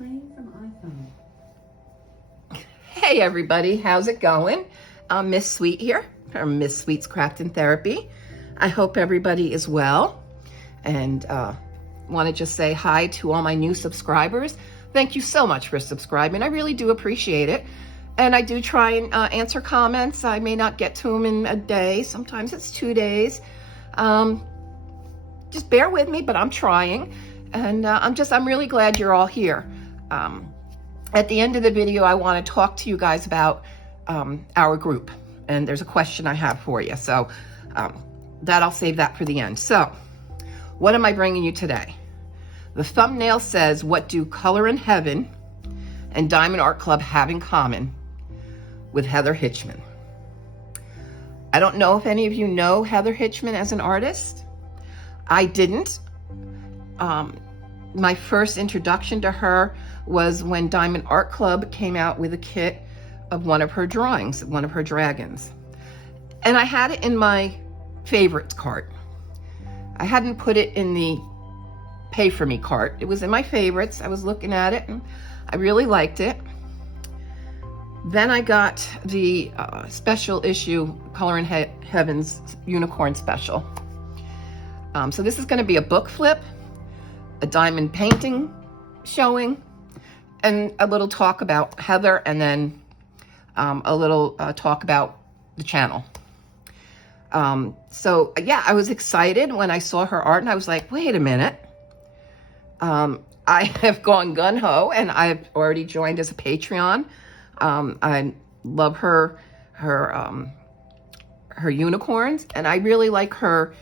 Playing from iPhone. Hey everybody, how's it going? I'm Miss Sweet here from Miss Sweet's Craft and Therapy. I hope everybody is well, and want to just say hi to all my new subscribers. Thank you so much for subscribing. I really do appreciate it. And I do try and answer comments. I may not get to them in a day. Sometimes it's 2 days. Just bear with me, but I'm trying. And I'm really glad you're all here. At the end of the video, I want to talk to you guys about our group. And there's a question I have for you. So I'll save that for the end. So what am I bringing you today? The thumbnail says, what do Color in Heaven and Diamond Art Club have in common with Heather Hitchman? I don't know if any of you know Heather Hitchman as an artist. I didn't. My first introduction to her was when Diamond Art Club came out with a kit of one of her drawings, one of her dragons. And I had it in my favorites cart. I hadn't put it in the pay for me cart. It was in my favorites. I was looking at it and I really liked it. Then I got the special issue Color in Heaven's Unicorn Special. So this is going to be a book flip, a diamond painting showing, and a little talk about Heather, and then a little talk about the channel. So yeah, I was excited when I saw her art, and I was like, wait a minute. I have gone gun-ho, and I've already joined as a Patreon. I love her unicorns, and I really like her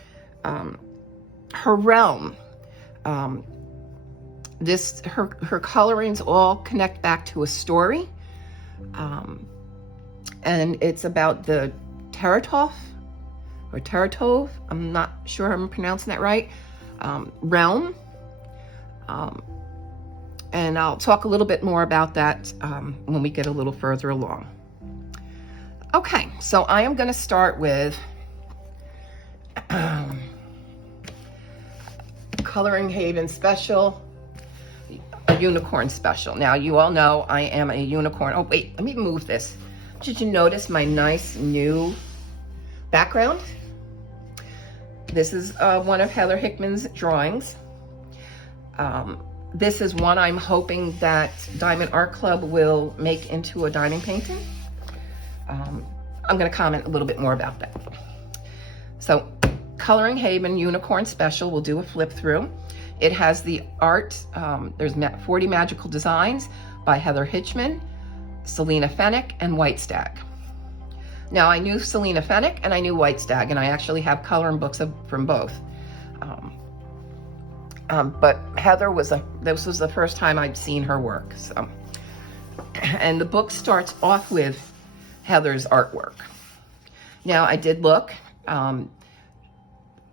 realm. Her colorings all connect back to a story, and it's about the Teratov, I'm not sure I'm pronouncing that right, realm. And I'll talk a little bit more about that when we get a little further along. Okay, so I am going to start with Coloring Haven Special, a unicorn special. Now, you all know I am a unicorn. Oh, wait, let me move this. Did you notice my nice new background? This is one of Heather Hickman's drawings. This is one I'm hoping that Diamond Art Club will make into a diamond painting. I'm going to comment a little bit more about that. So, Coloring Haven Unicorn Special, we'll do a flip through. It has the art, there's 40 Magical Designs by Heather Hitchman, Selena Fennick, and White Stag. Now, I knew Selena Fennick and I knew White Stag, and I actually have coloring books from both. But Heather this was the first time I'd seen her work. So, and the book starts off with Heather's artwork. Now, I did look.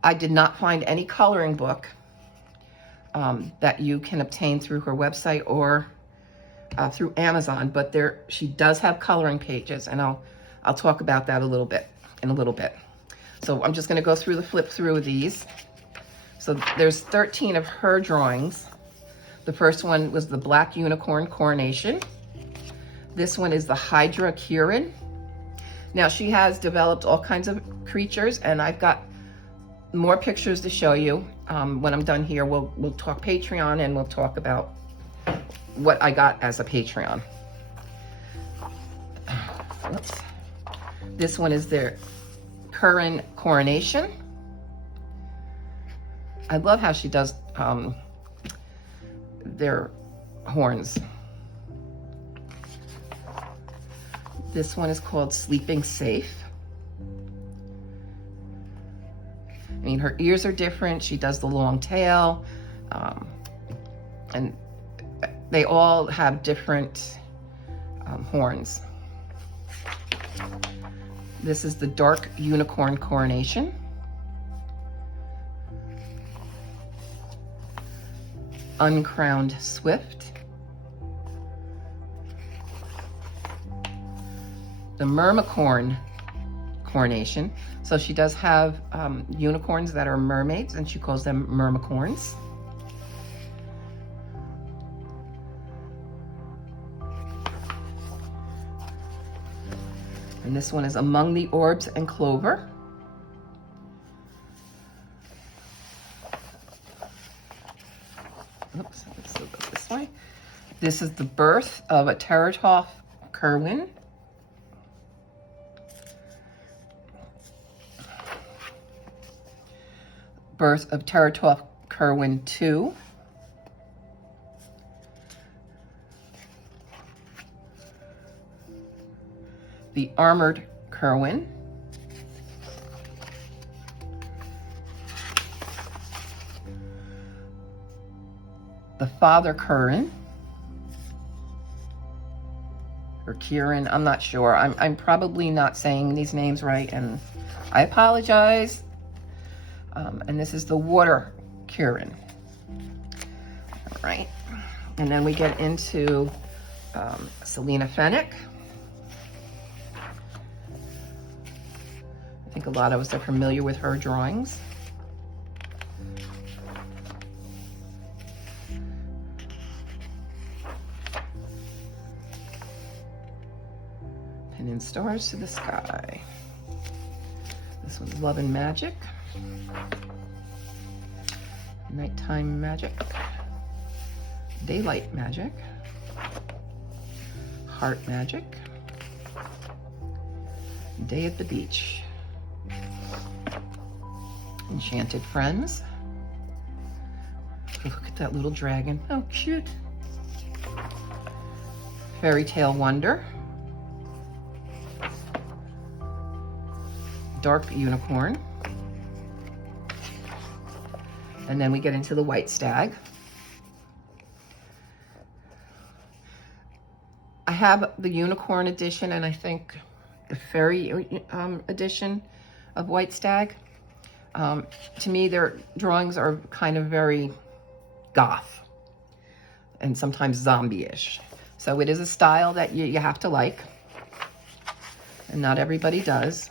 I did not find any coloring book that you can obtain through her website or through Amazon, but she does have coloring pages, and I'll talk about that in a little bit. So I'm just going to go through the flip through of these. So there's 13 of her drawings. The first one was the Black Unicorn Coronation. This one is the Hydra Kirin. Now, she has developed all kinds of creatures, and I've got more pictures to show you. When I'm done here, we'll talk Patreon, and we'll talk about what I got as a Patreon. Oops. This one is their Kirin Coronation. I love how she does their horns. This one is called Sleeping Safe. I mean, her ears are different. She does the long tail. And they all have different horns. This is the Dark Unicorn Coronation. Uncrowned Swift. The Mermicorn Coronation. So she does have unicorns that are mermaids, and she calls them mermicorns. And this one is Among the Orbs and Clover. Oops, let's go this way. This is the birth of a Teratoph Kerwin. Birth of Teratoph Kerwin 2. The Armored Kerwin. The Father Curran, or Kieran, I'm not sure. I'm probably not saying these names right, and I apologize. And this is the Water Kieran. All right, and then we get into Selena Fenwick. I think a lot of us are familiar with her drawings. Pinning Stars to the Sky. This one's Love and Magic. Nighttime Magic. Daylight Magic. Heart Magic. Day at the Beach. Enchanted Friends. Look at that little dragon. Oh, cute. Fairy Tale Wonder. Dark Unicorn. And then we get into the White Stag. I have the Unicorn edition and I think the Fairy edition of White Stag. To me, their drawings are kind of very goth and sometimes zombie-ish. So it is a style that you have to like, and not everybody does.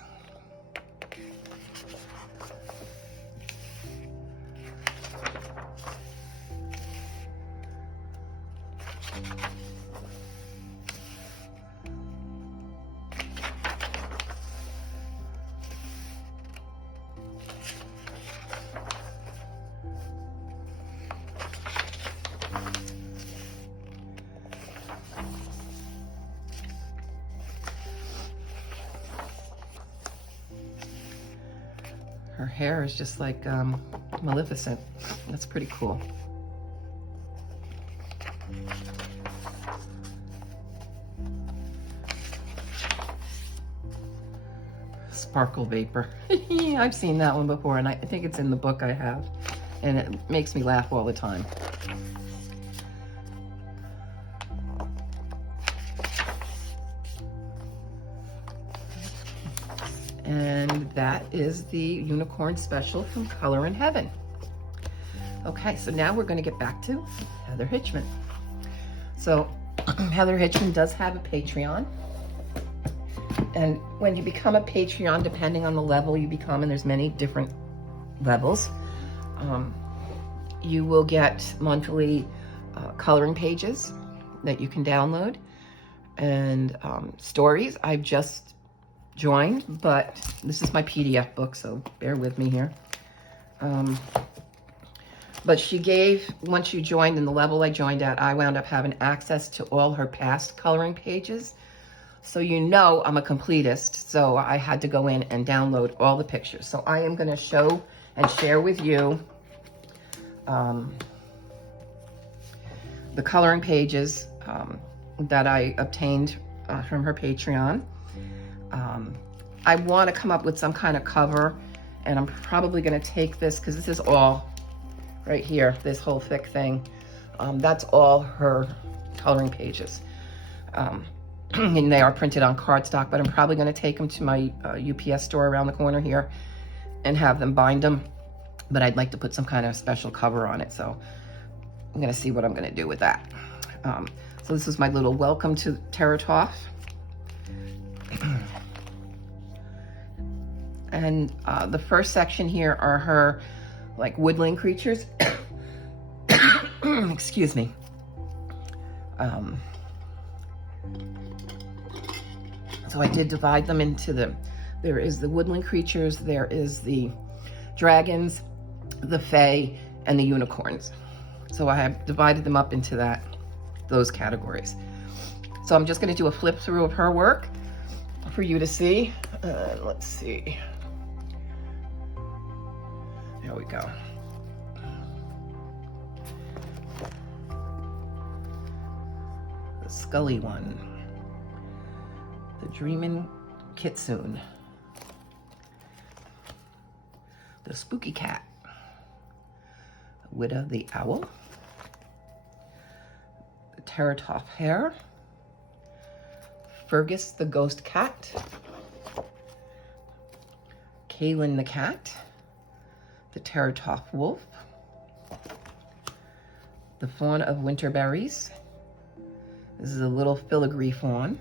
Her hair is just like Maleficent. That's pretty cool. Sparkle Vapor. I've seen that one before, and I think it's in the book I have, and it makes me laugh all the time. And that is the Unicorn Special from Color in Heaven. Okay, so now we're going to get back to Heather Hitchman. So Heather Hitchman does have a Patreon. And when you become a Patreon, depending on the level you become, and there's many different levels, you will get monthly coloring pages that you can download, and stories. I've just joined, but this is my PDF book, so bear with me here. But she gave, once you joined in the level I joined at, I wound up having access to all her past coloring pages. So you know I'm a completist, so I had to go in and download all the pictures. So I am going to show and share with you the coloring pages that I obtained from her Patreon. I want to come up with some kind of cover, and I'm probably going to take this, because this is all right here, this whole thick thing. That's all her coloring pages. And they are printed on cardstock, but I'm probably going to take them to my UPS store around the corner here and have them bind them. But I'd like to put some kind of special cover on it, so I'm going to see what I'm going to do with that. So this is my little welcome to Teratoph. And the first section here are her like woodland creatures. Excuse me. So I did divide them into there is the woodland creatures, there is the dragons, the fae, and the unicorns. So I have divided them up into those categories. So I'm just gonna do a flip through of her work for you to see. Let's see. There we go. The Scully one. The Dreamin' Kitsune. The Spooky Cat. Witta the Owl. The Terratoff Hare. Fergus the Ghost Cat. Kaylin the Cat. The Terratoff Wolf. The Fawn of Winterberries. This is a little filigree fawn.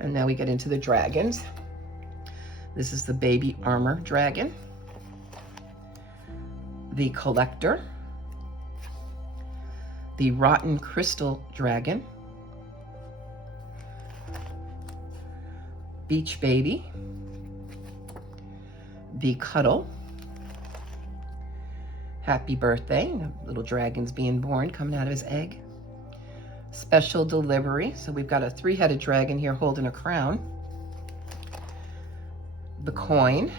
And now we get into the dragons. This is the Baby Armor Dragon. The Collector. The Rotten Crystal Dragon. Beach Baby. The Cuddle. Happy Birthday. The little dragon's being born, coming out of his egg. Special Delivery. So we've got a 3-headed dragon here holding a crown. The Coin.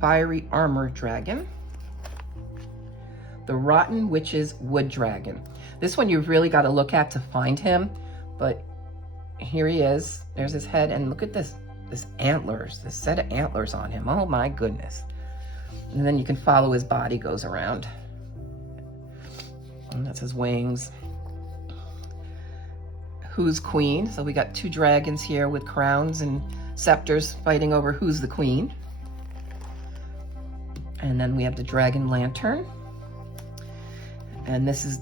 Fiery Armor Dragon. The Rotten Witch's Wood Dragon. This one you've really got to look at to find him, but here he is. There's his head, and look at this antlers, this set of antlers on him. Oh my goodness. And then you can follow his body goes around. And that's his wings. Who's Queen? So we got 2 dragons here with crowns and scepters fighting over who's the queen. And then we have the Dragon Lantern. And this is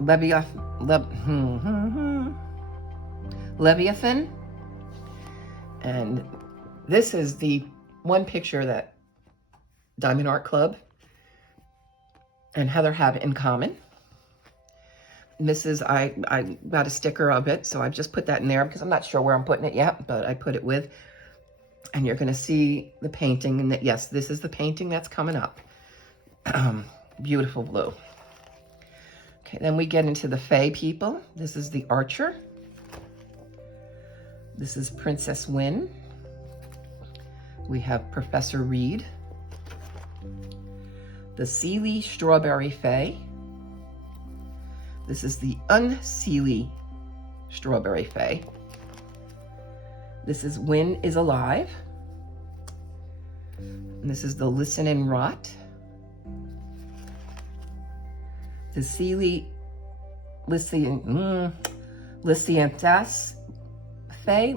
Leviathan. And this is the one picture that Diamond Art Club and Heather have in common. And this is, I got a sticker of it, so I've just put that in there because I'm not sure where I'm putting it yet, but I put it with, and you're gonna see the painting, and that, yes, this is the painting that's coming up. Beautiful blue. Okay, then we get into the Fae people. This is the Archer. This is Princess Wynn. We have Professor Reed. The Seelie Strawberry Fae. This is the Unseelie Strawberry Fae. This is Wynn is Alive. And this is the Listen and Rot. The Seelie Lisianthus Fae.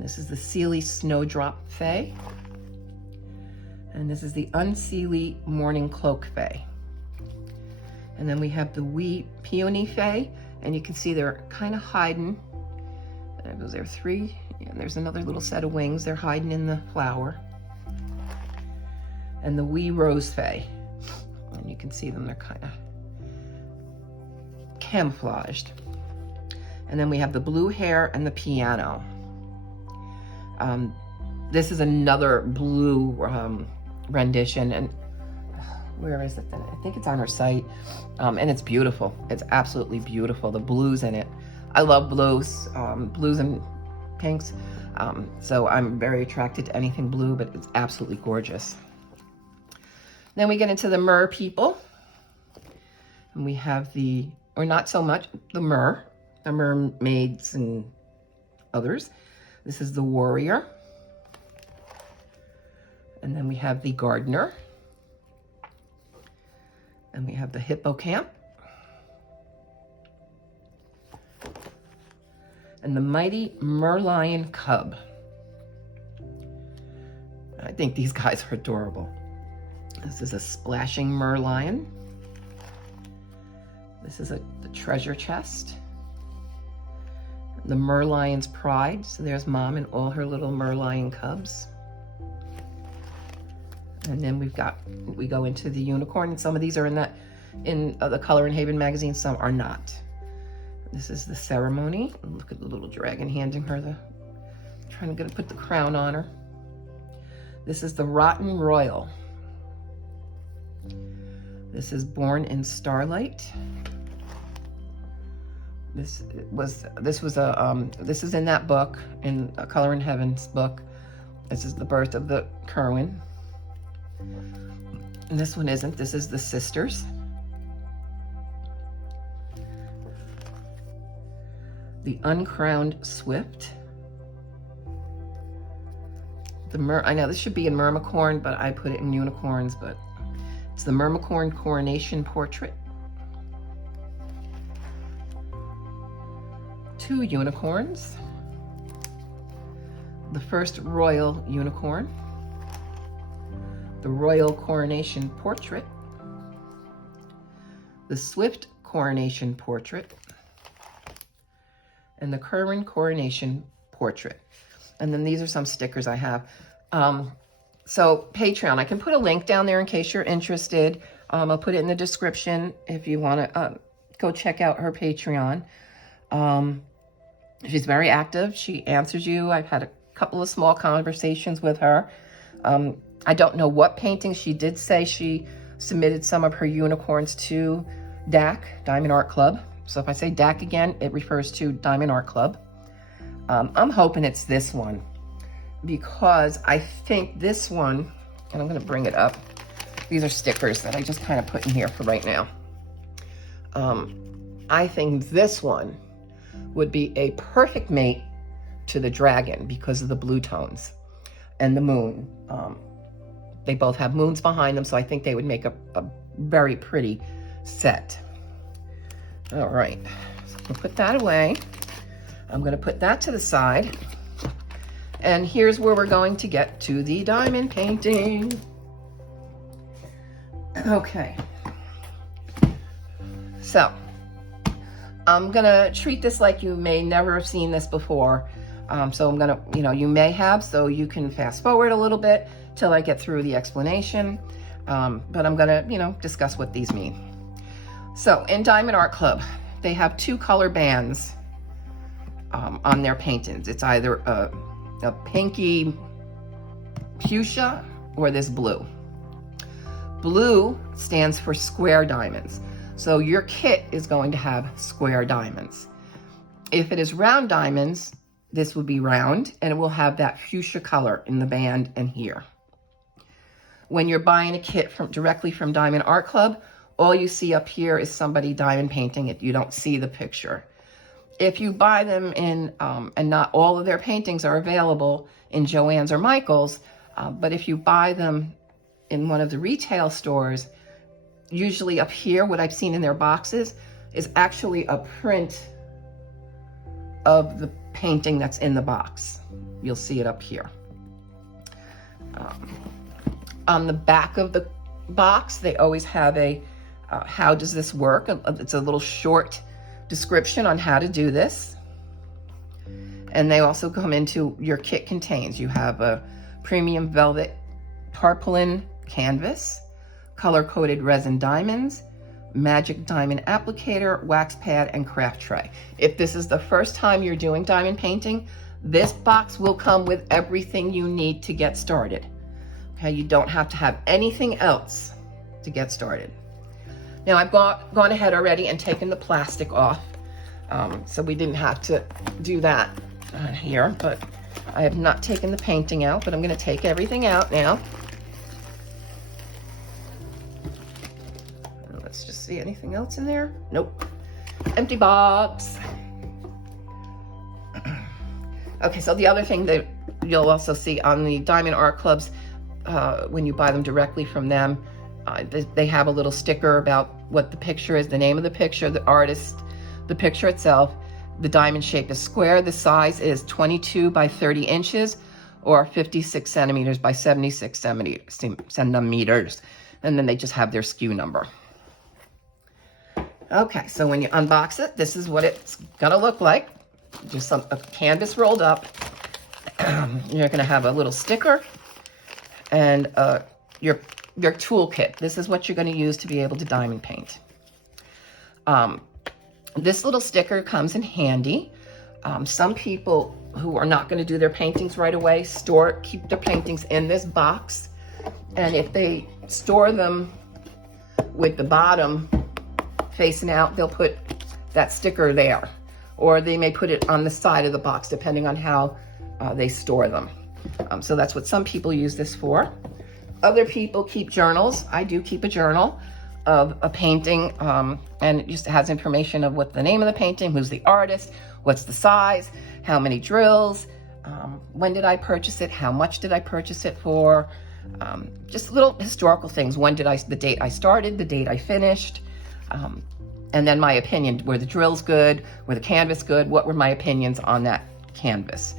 This is the Seelie Snowdrop Fae. And this is the Unseelie Morning Cloak Fae. And then we have the Wee Peony Fae, and you can see they're kind of hiding. There are 3, and there's another little set of wings. They're hiding in the flower. And the Wee Rose Fae, and you can see them, they're kind of camouflaged. And then we have the Blue Hare and the Piano. This is another blue rendition, and where is it then? I think it's on her site, and it's beautiful. It's absolutely beautiful, the blues in it. I love blues, blues and pinks, so I'm very attracted to anything blue, but it's absolutely gorgeous. Then we get into the Mer people, and we have or not so much, the mermaids and others. This is the Warrior. And then we have the Gardener. And we have the Hippocamp. And the Mighty Merlion Cub. I think these guys are adorable. This is a Splashing Merlion. This is the treasure chest. The Merlion's Pride. So there's Mom and all her little Merlion cubs. And then we go into the unicorn, and some of these are in that in the Color in Haven magazine, some are not. This is the Ceremony. Look at the little dragon handing her the, trying to put the crown on her. This is the Rotten Royal. This is Born in Starlight. This is in that book, in Color in Heaven's book. This is the birth of the Curwen. And this one isn't. This is the Sisters. The Uncrowned Swift. I know this should be in Myrmicorn, but I put it in unicorns, but it's the Myrmicorn Coronation Portrait. 2 unicorns. The first Royal Unicorn. The Royal Coronation Portrait. The Swift Coronation Portrait. And the Curwen Coronation Portrait. And then these are some stickers I have. So Patreon, I can put a link down there in case you're interested. I'll put it in the description if you want to go check out her Patreon. She's very active. She answers you. I've had a couple of small conversations with her. I don't know what paintings. She did say she submitted some of her unicorns to DAC, Diamond Art Club. So if I say DAC again, it refers to Diamond Art Club. I'm hoping it's this one because I think this one, and I'm going to bring it up. These are stickers that I just kind of put in here for right now. I think this one would be a perfect mate to the dragon because of the blue tones and the moon. They both have moons behind them, so I think they would make a very pretty set. All right, so I'm gonna put that away. I'm gonna put that to the side. And here's where we're going to get to the diamond painting. Okay. So, I'm gonna treat this like you may never have seen this before. So I'm gonna, you may have, so you can fast forward a little bit till I get through the explanation. But I'm gonna, discuss what these mean. So in Diamond Art Club, they have 2 color bands on their paintings. It's either a pinky fuchsia or this blue. Blue stands for square diamonds. So your kit is going to have square diamonds. If it is round diamonds, this will be round and it will have that fuchsia color in the band and here. When you're buying a kit directly from Diamond Art Club, all you see up here is somebody diamond painting it. You don't see the picture. If you buy them in, and not all of their paintings are available in Joann's or Michael's, but if you buy them in one of the retail stores, usually up here, what I've seen in their boxes is actually a print of the painting that's in the box. You'll see it up here. On the back of the box, they always have a how does this work? It's a little short description on how to do this. And they also come into your kit contains. You have a premium velvet tarpaulin canvas, color-coded resin diamonds, magic diamond applicator, wax pad, and craft tray. If this is the first time you're doing diamond painting, this box will come with everything you need to get started. Okay, you don't have to have anything else to get started. Now I've gone ahead already and taken the plastic off, so we didn't have to do that here, but I have not taken the painting out, but I'm gonna take everything out now. Let's just see anything else in there. Nope, empty box. Okay, so the other thing that you'll also see on the Diamond Art Clubs, when you buy them directly from them, they have a little sticker about what the picture is, the name of the picture, the artist, the picture itself. The diamond shape is square. The size is 22 by 30 inches or 56 centimeters by 76 centimeters. And then they just have their SKU number. Okay, so when you unbox it, this is what it's gonna look like. Just a canvas rolled up. You're gonna have a little sticker and your your toolkit. This is what you're going to use to be able to diamond paint. This little sticker comes in handy. Some people who are not going to do their paintings right away keep their paintings in this box. And if they store them with the bottom facing out, they'll put that sticker there. Or they may put it on the side of the box, depending on how they store them. So that's what some people use this for. Other people keep journals. I do keep a journal of a painting, and it just has information of what the name of the painting, who's the artist, what's the size, how many drills, when did I purchase it, how much did I purchase it for, just little historical things. The date I started, the date I finished, and then my opinion. Were the drills good? Were the canvas good? What were my opinions on that canvas?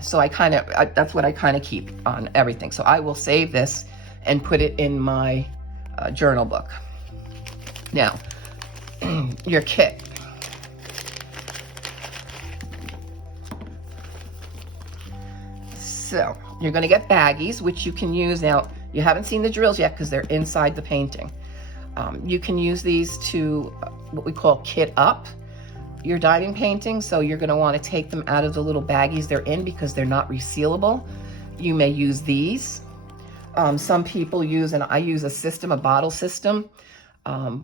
So that's what I kind of keep on everything. So I will save this and put it in my journal book. Now, your kit. So you're going to get baggies, which you can use. Now, you haven't seen the drills yet because they're inside the painting. You can use these to what we call kit up your diamond painting. So you're going to want to take them out of the little baggies they're in because they're not resealable. You may use these. Some people use, and I use a bottle system,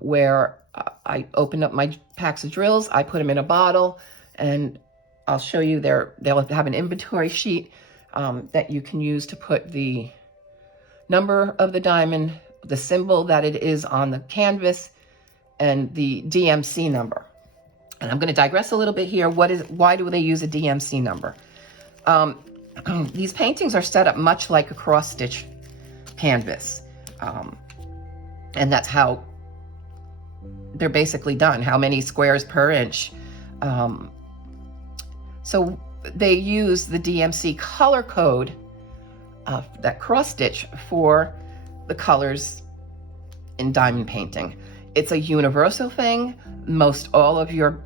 where I open up my packs of drills, I put them in a bottle, and I'll show you they'll have an inventory sheet that you can use to put the number of the diamond, the symbol that it is on the canvas, and the DMC number. And I'm going to digress a little bit here. Why do they use a DMC number? These paintings are set up much like a cross-stitch canvas. And that's how they're basically done, how many squares per inch. So they use the DMC color code, that cross-stitch, for the colors in diamond painting. It's a universal thing. Most all of your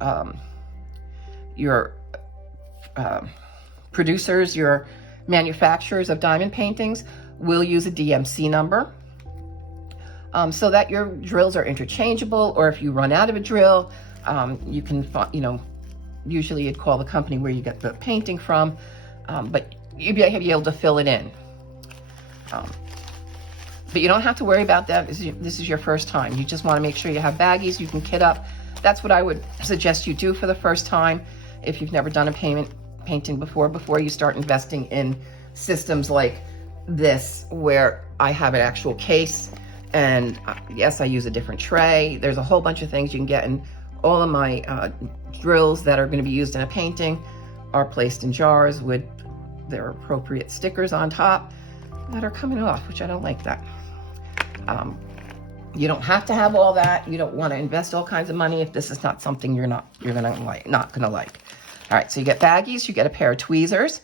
producers, your manufacturers of diamond paintings will use a DMC number, so that your drills are interchangeable, or if you run out of a drill, you can, usually you'd call the company where you get the painting from, but you'd be able to fill it in. But you don't have to worry about that. This is your first time. You just want to make sure you have baggies you can kit up. That's what I would suggest you do for the first time if you've never done a painting before you start investing in systems like this, where I have an actual case, and yes, I use a different tray. There's a whole bunch of things you can get, and all of my drills that are going to be used in a painting are placed in jars with their appropriate stickers on top that are coming off, which I don't like that. You don't have to have all that. You don't want to invest all kinds of money if this is not something you're not gonna like. All right, so you get baggies, you get a pair of tweezers.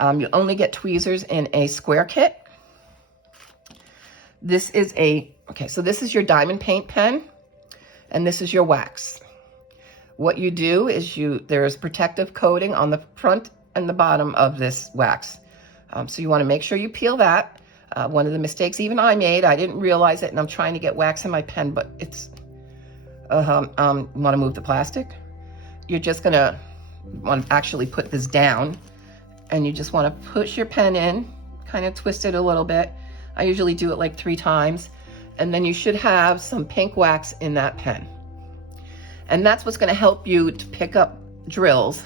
You only get tweezers in a square kit. This is this is your diamond paint pen, and this is your wax. What you do is there's protective coating on the front and the bottom of this wax. So you want to make sure you peel that. One of the mistakes even I made, I didn't realize it, and I'm trying to get wax in my pen, but it's, you want to move the plastic? You're just going to want to actually put this down, and you just want to push your pen in, kind of twist it a little bit. I usually do it like 3 times, and then you should have some pink wax in that pen. And that's what's going to help you to pick up drills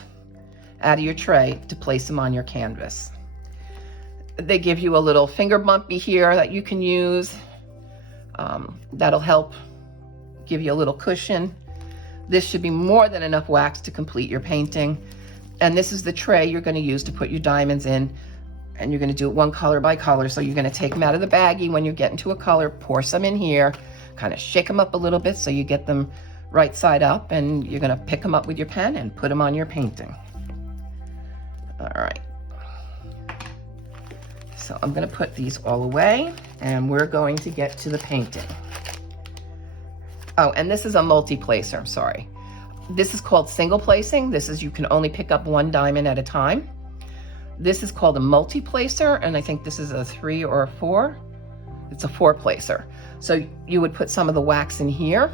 out of your tray to place them on your canvas. They give you a little finger bumpy here that you can use. That'll help give you a little cushion. This should be more than enough wax to complete your painting. And this is the tray you're going to use to put your diamonds in. And you're going to do it one color by color. So you're going to take them out of the baggie when you get into a color, pour some in here, kind of shake them up a little bit so you get them right side up, and you're going to pick them up with your pen and put them on your painting. All right. So I'm going to put these all away, and we're going to get to the painting. Oh, and this is a multi-placer, I'm sorry. This is called single placing. This is, you can only pick up 1 diamond at a time. This is called a multi-placer, and I think this is a 3 or a 4. It's a 4-placer. So you would put some of the wax in here,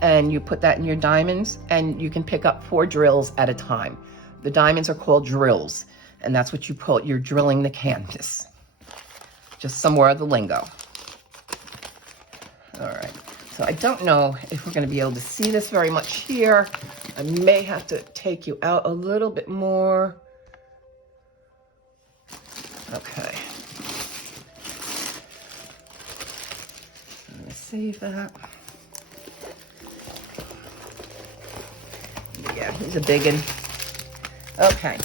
and you put that in your diamonds, and you can pick up 4 drills at a time. The diamonds are called drills, and that's what you pull. You're drilling the canvas. Just some more of the lingo. All right, so I don't know if we're gonna be able to see this very much here. I may have to take you out a little bit more. Okay. Let me save that. Yeah, he's a big one. Okay,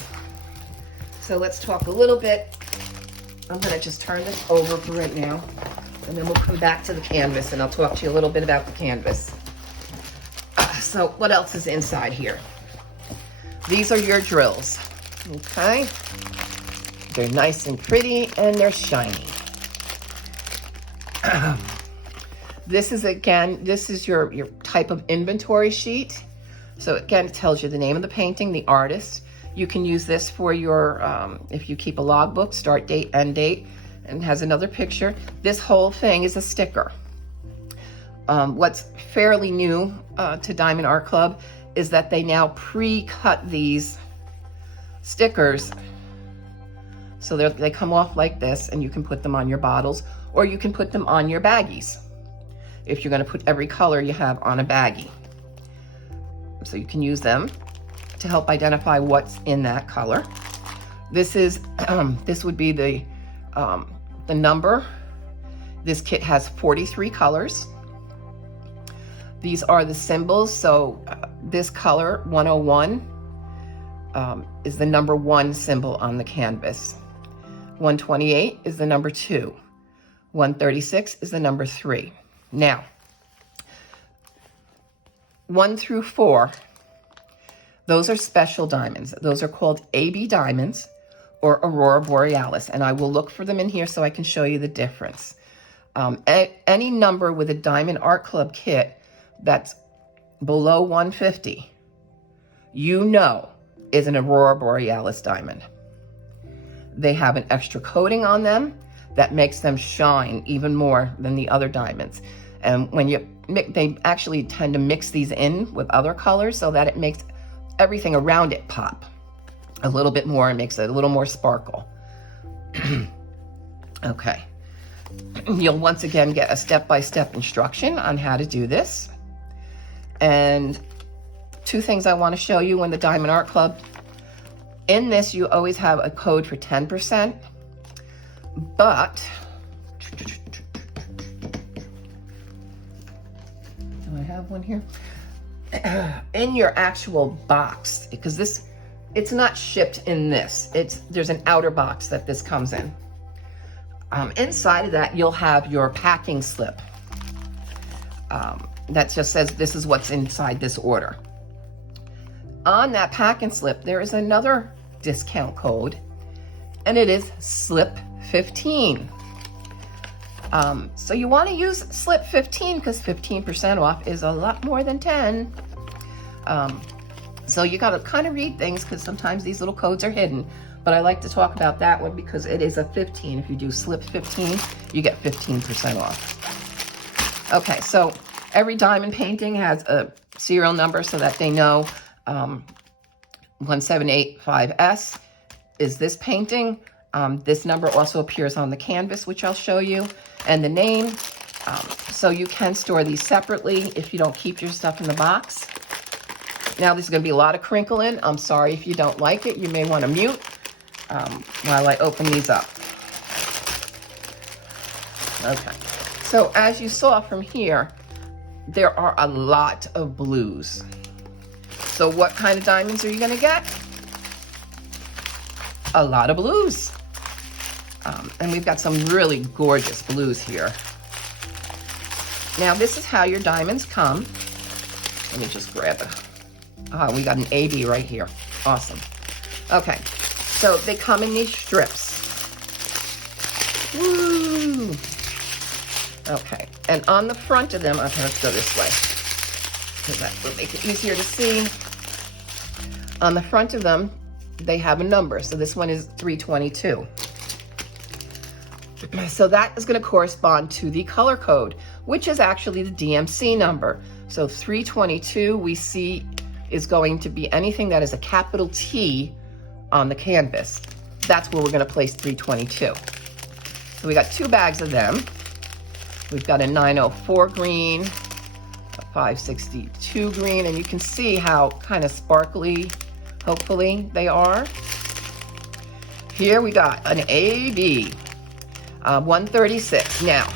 so let's talk a little bit. I'm gonna just turn this over for right now, and then we'll come back to the canvas, and I'll talk to you a little bit about the canvas. So what else is inside here? These are your drills, okay? They're nice and pretty, and they're shiny. This is your type of inventory sheet. So again, it tells you the name of the painting, the artist. You can use this for your, if you keep a logbook, start date, end date, and has another picture. This whole thing is a sticker. What's fairly new to Diamond Art Club is that they now pre-cut these stickers. So they come off like this, and you can put them on your bottles, or you can put them on your baggies, if you're gonna put every color you have on a baggie. So you can use them to help identify what's in that color. This is, this would be the number. This kit has 43 colors. These are the symbols. So this color, 101, is the number 1 symbol on the canvas. 128 is the number 2. 136 is the number 3. Now, 1 through 4, those are special diamonds. Those are called AB diamonds or Aurora Borealis, and I will look for them in here so I can show you the difference. Any number with a Diamond Art Club kit that's below 150, you know, is an Aurora Borealis diamond. They have an extra coating on them that makes them shine even more than the other diamonds. And when they actually tend to mix these in with other colors so that it makes everything around it pop a little bit more and makes it a little more sparkle. Okay. You'll once again get a step-by-step instruction on how to do this. And 2 things I want to show you in the Diamond Art Club. In this, you always have a code for 10%, but do I have one here? In your actual box, because it's not shipped in this. There's an outer box that this comes in. Inside of that, you'll have your packing slip. That just says this is what's inside this order. On that packing slip, there is another discount code, and it is SLIP15. So you want to use SLIP15 because 15% off is a lot more than 10. So you got to kind of read things because sometimes these little codes are hidden. But I like to talk about that one because it is a 15. If you do SLIP15, you get 15% off. Okay, so every diamond painting has a serial number so that they know 1785S is this painting. This number also appears on the canvas, which I'll show you, and the name. So you can store these separately if you don't keep your stuff in the box. Now, there's going to be a lot of crinkling. I'm sorry if you don't like it. You may want to mute while I open these up. Okay. So as you saw from here, there are a lot of blues. So what kind of diamonds are you going to get? A lot of blues. And we've got some really gorgeous blues here. Now, this is how your diamonds come. Let me just grab it. We got an AB right here. Awesome. Okay, so they come in these strips. Woo! Okay, and on the front of them, okay, let's go this way, because that will make it easier to see. On the front of them, they have a number. So this one is 322. So that is going to correspond to the color code, which is actually the DMC number. So 322 we see is going to be anything that is a capital T on the canvas. That's where we're going to place 322. So we got 2 bags of them. We've got a 904 green, a 562 green, and you can see how kind of sparkly, hopefully, they are. Here we got an AB, 136. Now,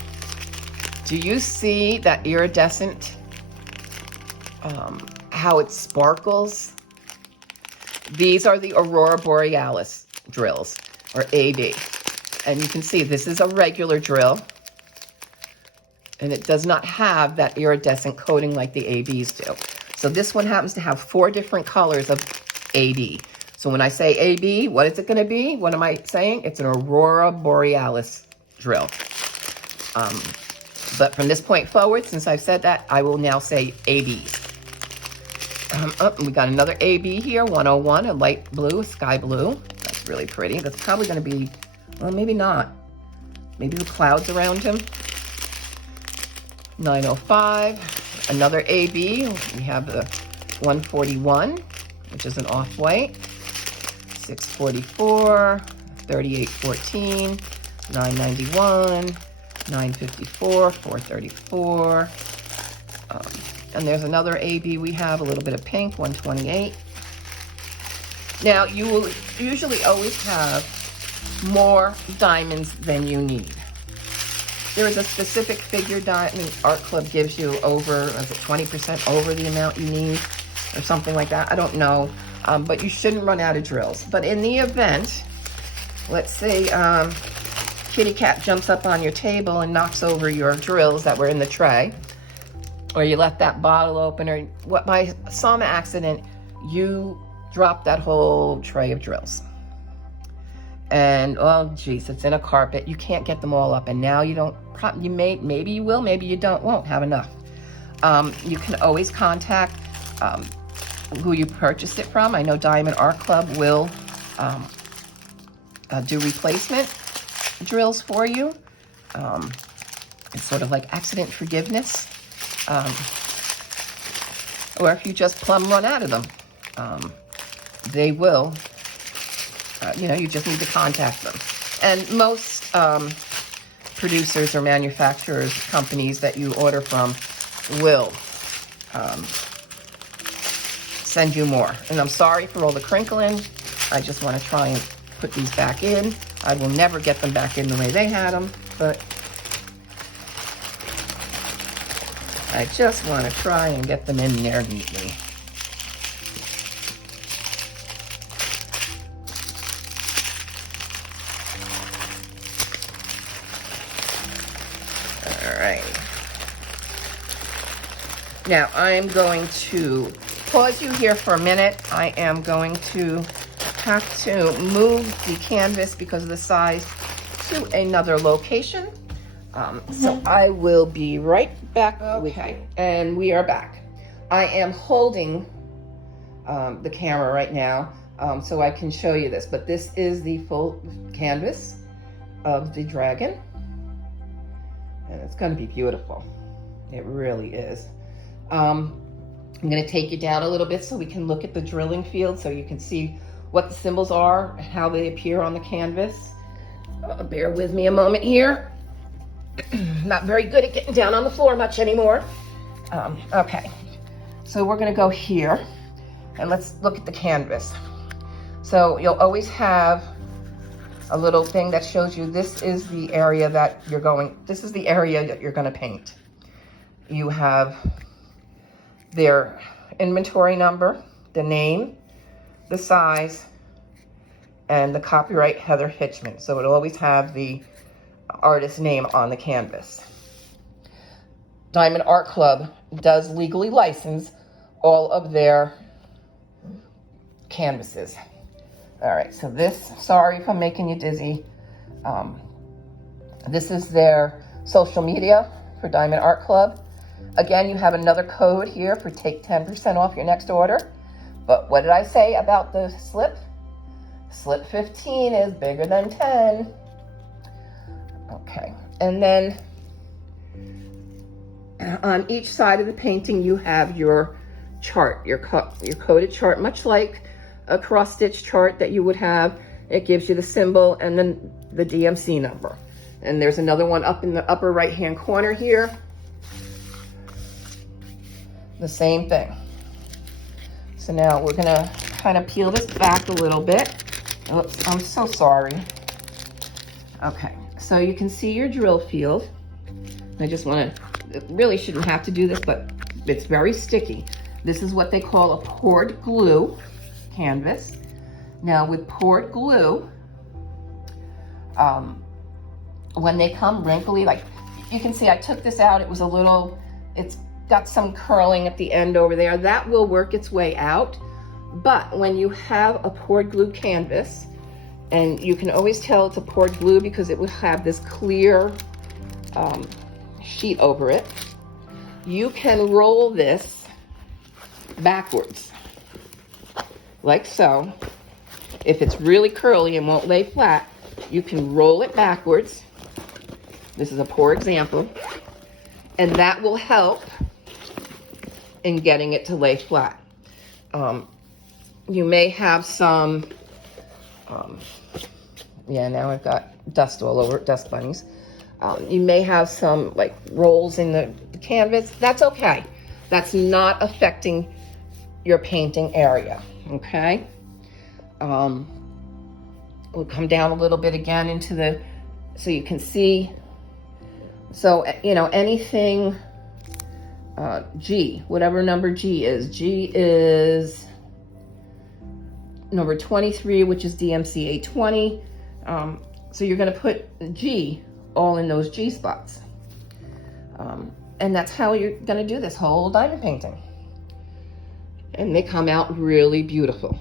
do you see that iridescent, how it sparkles? These are the Aurora Borealis drills, or AB. And you can see this is a regular drill, and it does not have that iridescent coating like the ABs do. So this one happens to have 4 different colors of AB. So when I say AB, what is it going to be? What am I saying? It's an Aurora Borealis drill. But from this point forward, since I've said that, I will now say ABs. We got another AB here, 101, a light blue, sky blue. That's really pretty. That's probably going to be, well, maybe not. Maybe the clouds around him. 905, another AB. We have the 141, which is an off-white. 644, 3814, 991, 954, 434. And there's another AB we have, a little bit of pink, 128. Now, you will usually always have more diamonds than you need. There is a specific figure Diamond Art Club gives you over, is it 20% over the amount you need or something like that? I don't know, but you shouldn't run out of drills. But in the event, let's say kitty cat jumps up on your table and knocks over your drills that were in the tray, or you left that bottle open, or what, by some accident, you dropped that whole tray of drills. And, oh, geez, it's in a carpet. You can't get them all up. And now you don't, maybe you will, maybe you won't have enough. You can always contact who you purchased it from. I know Diamond Art Club will do replacement drills for you. It's sort of like accident forgiveness. Or if you just plumb run out of them, they will. You just need to contact them. And most producers or manufacturers, companies that you order from will send you more. And I'm sorry for all the crinkling. I just want to try and put these back in. I will never get them back in the way they had them, but I just want to try and get them in there neatly. Now, I'm going to pause you here for a minute. I am going to have to move the canvas because of the size to another location. So I will be right back with you. And we are back. I am holding the camera right now so I can show you this. But this is the full canvas of the dragon. And it's going to be beautiful. It really is. I'm going to take you down a little bit so we can look at the drilling field so you can see what the symbols are, how they appear on the canvas. Bear with me a moment here. Not very good at getting down on the floor much anymore. Okay, so we're going to go here and let's look at the canvas. So you'll always have a little thing that shows you this is the area that you're going, this is the area that you're going to paint. You have their inventory number, the name, the size, and the copyright Heather Hitchman. So it'll always have the artist's name on the canvas. Diamond Art Club does legally license all of their canvases. All right, so this, sorry if I'm making you dizzy. This is their social media for Diamond Art Club. Again, you have another code here for take 10% off your next order. But what did I say about the slip? Slip 15 is bigger than 10. Okay, and then on each side of the painting, you have your chart, your coded chart, much like a cross-stitch chart that you would have. It gives you the symbol and then the DMC number. And there's another one up in the upper right-hand corner here. The same thing. So now we're gonna kind of peel this back a little bit. Oops, I'm so sorry. Okay, so you can see your drill field. I just wanna, really shouldn't have to do this, but it's very sticky. This is what they call a poured glue canvas. Now with poured glue, when they come wrinkly, like you can see I took this out, it was a little, it's got some curling at the end over there. That will work its way out. But when you have a poured glue canvas, and you can always tell it's a poured glue because it will have this clear sheet over it, you can roll this backwards, like so. If it's really curly and won't lay flat, you can roll it backwards. This is a poor example. And that will help in getting it to lay flat. You may have some, yeah, now I've got dust all over it, dust bunnies. You may have some like rolls in the canvas. That's okay. That's not affecting your painting area, okay? We'll come down a little bit again into the, so you can see. So, you know, anything, G, whatever number G is number 23, which is DMC 820. So you're gonna put G all in those G spots. And that's how you're gonna do this whole diamond painting. And they come out really beautiful.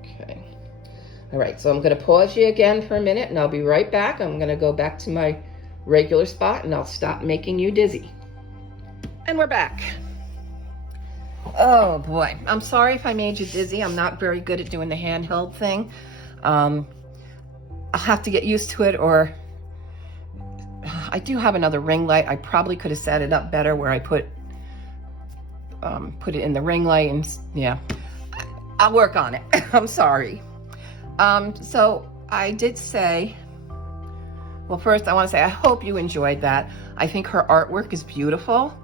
Okay. All right, so I'm gonna pause you again for a minute and I'll be right back. I'm gonna go back to my regular spot and I'll stop making you dizzy. And we're back. Oh boy, I'm sorry if I made you dizzy. I'm not very good at doing the handheld thing. I'll have to get used to it, or I do have another ring light. I probably could have set it up better where I put it in the ring light, and yeah, I'll work on it. I'm sorry. So I did say, well, first I want to say I hope you enjoyed that. I think her artwork is beautiful.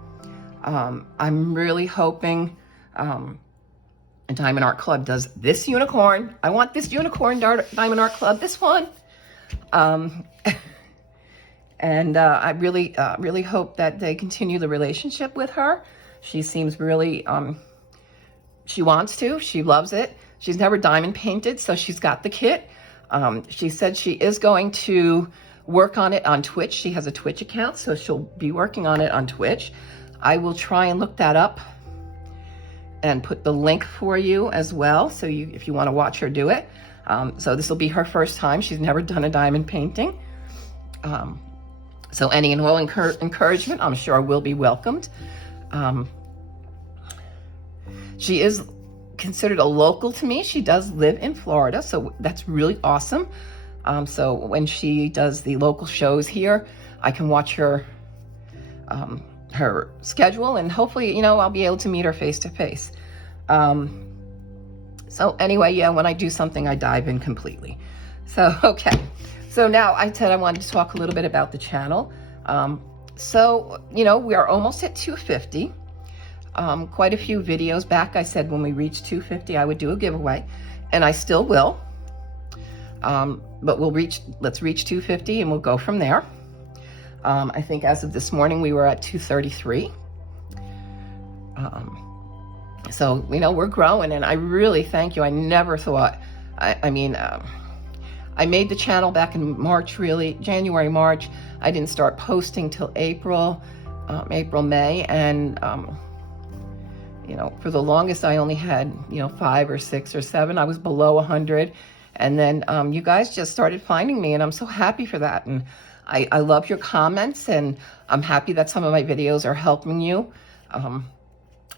I'm really hoping Diamond Art Club does this unicorn. I want this unicorn, Diamond Art Club, this one. And I really hope that they continue the relationship with her. She seems really, she wants to, she loves it. She's never diamond painted, so she's got the kit. She said she is going to work on it on Twitch. She has a Twitch account, so she'll be working on it on Twitch. I will try and look that up and put the link for you as well, so if you want to watch her do it. So this will be her first time. She's never done a diamond painting. So any and all encouragement, I'm sure, will be welcomed. She is considered a local to me. She does live in Florida, so that's really awesome. So when she does the local shows here, I can watch her schedule, and hopefully, you know, I'll be able to meet her face to face. So anyway, yeah, when I do something, I dive in completely. So, okay. So now I said I wanted to talk a little bit about the channel. So, you know, we are almost at 250. Quite a few videos back, I said when we reach 250, I would do a giveaway, and I still will. But let's reach 250 and we'll go from there. I think as of this morning, we were at 233. So, you know, we're growing, and I really thank you. I never thought, I made the channel back in March, really, January, March. I didn't start posting till April, May, and, you know, for the longest, I only had, you know, 5 or 6 or 7. I was below 100. And then you guys just started finding me, and I'm so happy for that. And I love your comments, and I'm happy that some of my videos are helping you.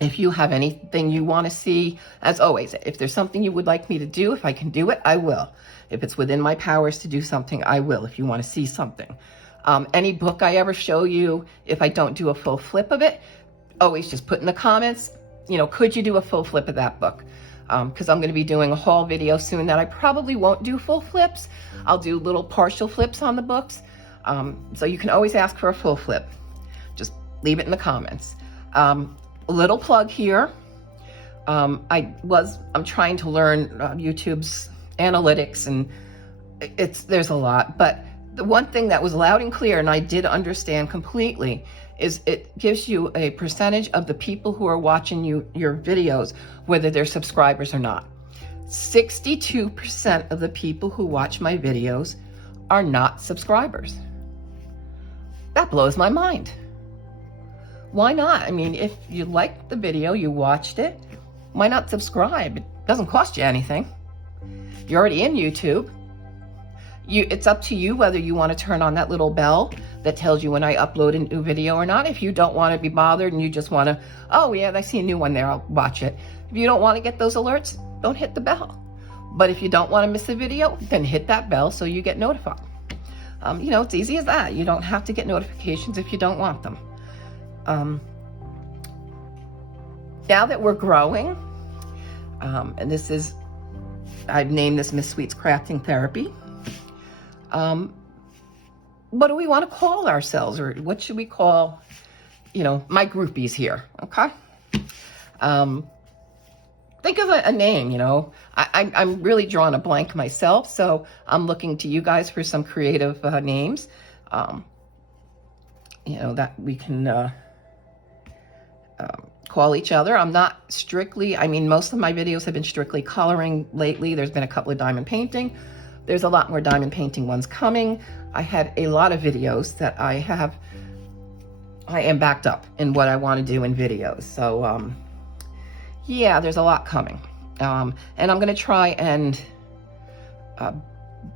If you have anything you want to see, as always, if there's something you would like me to do, if I can do it, I will. If it's within my powers to do something, I will, if you want to see something. Any book I ever show you, if I don't do a full flip of it, always just put in the comments, you know, could you do a full flip of that book? Because I'm going to be doing a haul video soon that I probably won't do full flips. I'll do little partial flips on the books. So you can always ask for a full flip. Just leave it in the comments. A little plug here. I'm trying to learn YouTube's analytics, and there's a lot, but the one thing that was loud and clear, and I did understand completely, is it gives you a percentage of the people who are watching your videos, whether they're subscribers or not. 62% of the people who watch my videos are not subscribers. That blows my mind. Why not? I mean, if you liked the video, you watched it, why not subscribe? It doesn't cost you anything. You're already in YouTube. It's up to you whether you want to turn on that little bell that tells you when I upload a new video or not. If you don't want to be bothered and you just want to, oh yeah, I see a new one there, I'll watch it. If you don't want to get those alerts, don't hit the bell. But if you don't want to miss a video, then hit that bell so you get notified. You know, it's easy as that. You don't have to get notifications if you don't want them. Now that we're growing, and this is, I've named this Miss Sweet's Crafting Therapy. What do we want to call ourselves, or what should we call, you know, my groupies here, okay? Think of a name, you know. I'm really drawing a blank myself, so I'm looking to you guys for some creative names, you know, that we can call each other. I'm not strictly, I mean, most of my videos have been strictly coloring lately. There's been a couple of diamond painting. There's a lot more diamond painting ones coming. I had a lot of videos that I am backed up in what I want to do in videos. So, yeah, there's a lot coming. And I'm going to try and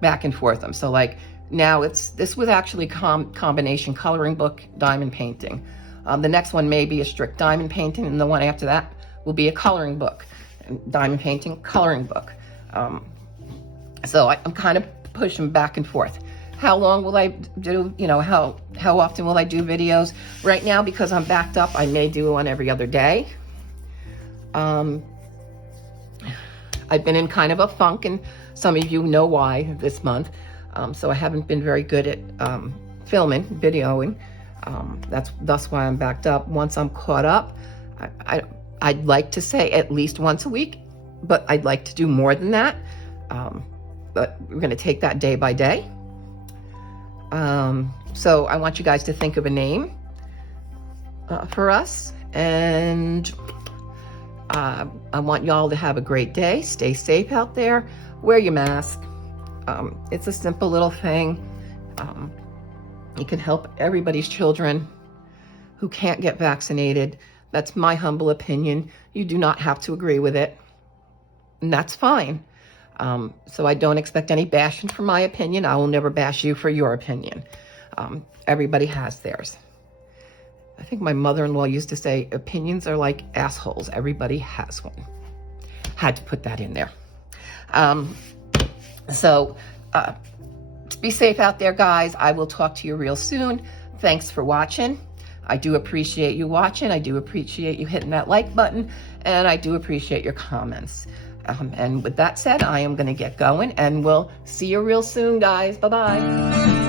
back and forth them. So like now this was actually combination coloring book, diamond painting. The next one may be a strict diamond painting, and the one after that will be a coloring book, diamond painting, coloring book. So I'm kind of pushing back and forth. How long will I do, you know, how often will I do videos? Right now, because I'm backed up, I may do one every other day. I've been in kind of a funk, and some of you know why this month. So I haven't been very good at filming, videoing. That's why I'm backed up. Once I'm caught up, I'd like to say at least once a week, but I'd like to do more than that. But we're going to take that day by day. So I want you guys to think of a name for us, and I want y'all to have a great day. Stay safe out there. Wear your mask. It's a simple little thing. It can help everybody's children who can't get vaccinated. That's my humble opinion. You do not have to agree with it, and that's fine. So I don't expect any bashing for my opinion. I will never bash you for your opinion. Everybody has theirs. I think my mother-in-law used to say, opinions are like assholes. Everybody has one. Had to put that in there. Be safe out there, guys. I will talk to you real soon. Thanks for watching. I do appreciate you watching. I do appreciate you hitting that like button, and I do appreciate your comments. And with that said, I am going to get going, and we'll see you real soon, guys. Bye-bye.